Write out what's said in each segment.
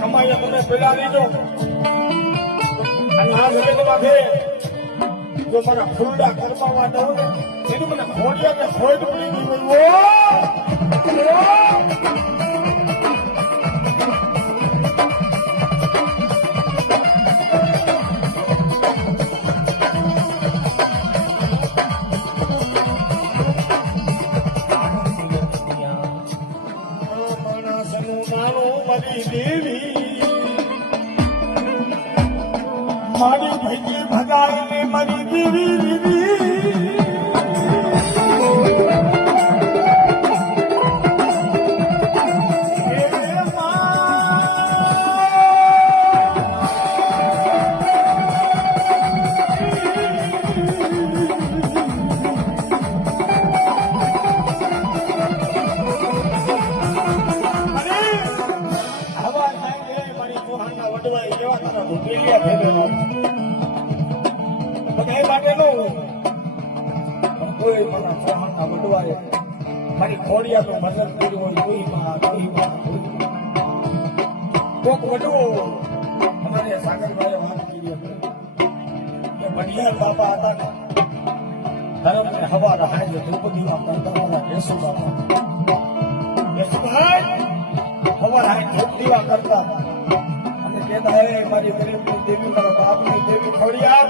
કમાઈ તમે પેલા લીધો અને આ જગતમાં જો મારા ફૂલડા કરવાવા દઉં ને એની મને ખોડિયા કે ખોટ પડી ગઈ મારી ભેગી ભગાઈને મારી દેવી દીદી મારી ખોડિયા તો ભજન કર્યું હોય કોક વડવો અમારે સાગરભાઈએ વાત કરી કે ભણિયાર બાપા હતા ને ધર્મ ને હવા રહાય છે દ્રૌપદી બાપા કરવાના કેશુ બાપા કેશુભાઈ હવા રહાય દ્રૌપદી કરતા અને કહેતા હે મારી ગરીબની દેવી મારા બાપની દેવી ખોડિયાર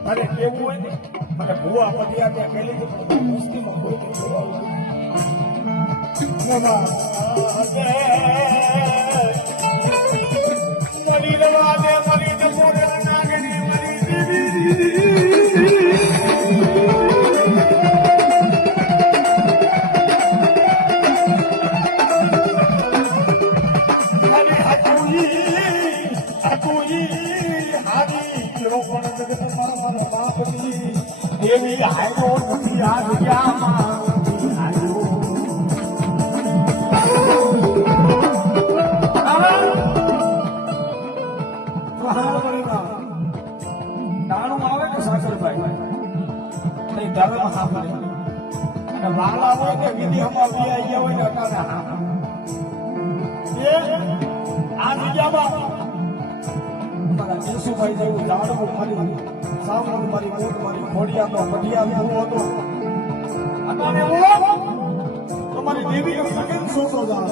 મારે કેવું હોય ને મને ભૂવા પટિયા ત્યાં કેલી પણ મસ્તીમાં કોઈ નહીં જોવા મરી રવા દે મરી જમોરે નાગણી મરી દેવી હાયો નથી આ દુનિયામાં નાણું આવે ને સાગરભાઈ ધર્મ સાંભળે અને વાલા હોય કે વિધિ અમારી આવી ગયા હોય ને અટાણે આ જગ્યામાં અમારા કેશુભાઈ જેવું જાણવું મારી સામું મારી મોટ મારી ખોડિયાનો પટિયા હું હતો અટાણે તમારી દેવીનો સગન સોતો જાણ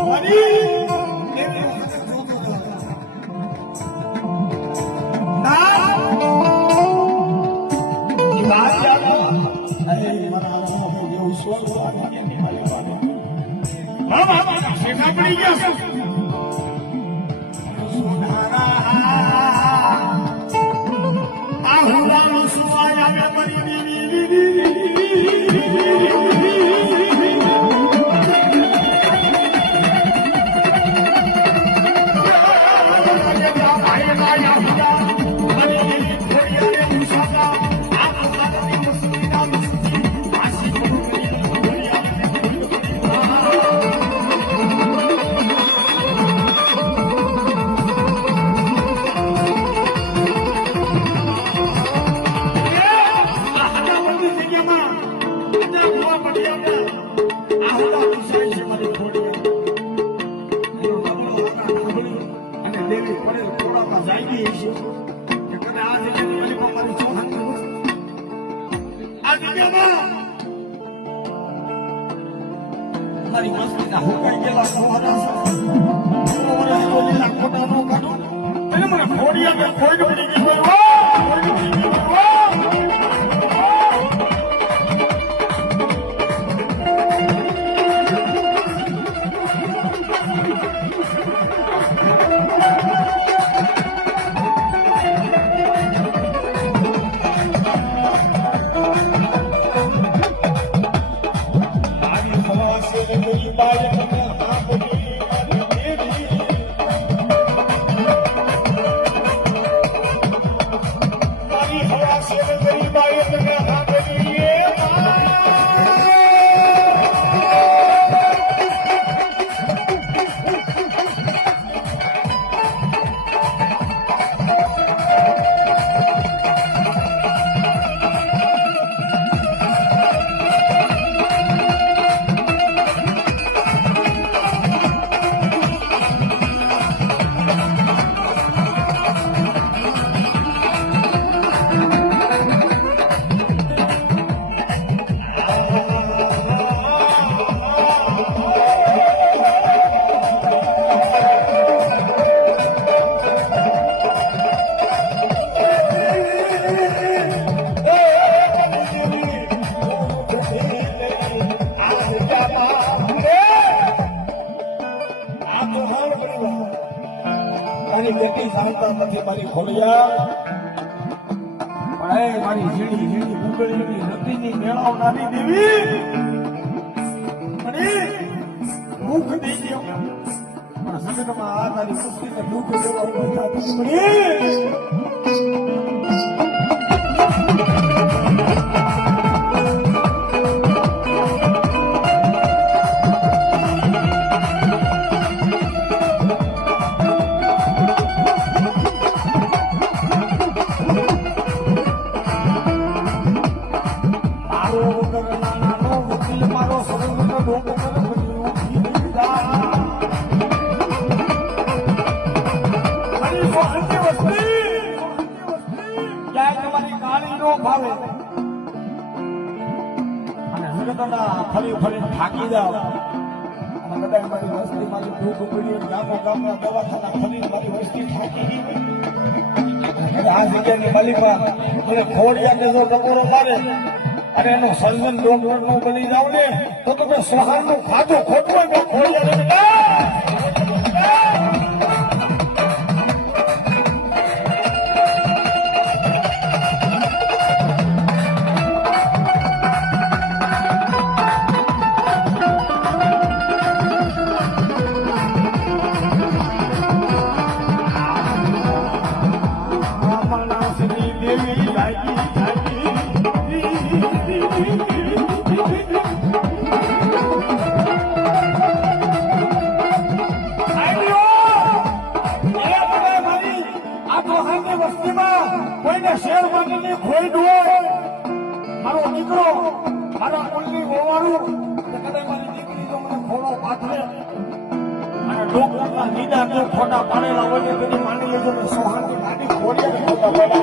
મારી દેવીનો સગન સોતો જાણ ના ઈ વાત યાદ અરે મારા મોહ જેવું સ્વર્ગ વાગે મારી વાગે મામા શેખા પડી ગયા મારી મસ્તીના હુકાઈ ગયેલા સવારા ખોટા નો કાઢો એટલે મને ખોડિયા ખોડ પડી ગઈ હોય માનતા નથી મારી ખોડિયા પણ એ મારી ઝીણી ઝીણી ગુગળીની રતિની મેળવનારી દેવી અને મુખ દઈ ગયો પણ સગનમાં આ તારી સૃષ્ટિને દુઃખ દેવા ઉભા ફરી ફરી થાકી જાવ અને કદાચ મારી વસ્તી મારી દુઃખ પડી ગામો ગામના દવાખાના ફરી મારી વસ્તી થાકી ગઈ આ જગ્યાની માલિકા મને ખોડિયાને જો ટકોરો મારે અને એનું સર્જન ડોક્ટર નું બની જાવ ને તો તમે સહારનું ખાધું ખોટું ખોડિયા કોઈને શેર માટેની ખોટ હોય મારો દીકરો મારા કુલની હોવાનું કદાચ મારી દીકરી તો મને ખોડો પાથરે અને ડોક્ટરના નિદાન જો ખોટા પાડેલા હોય તેની માની લેજો ને સોહાની નાની ખોડિયા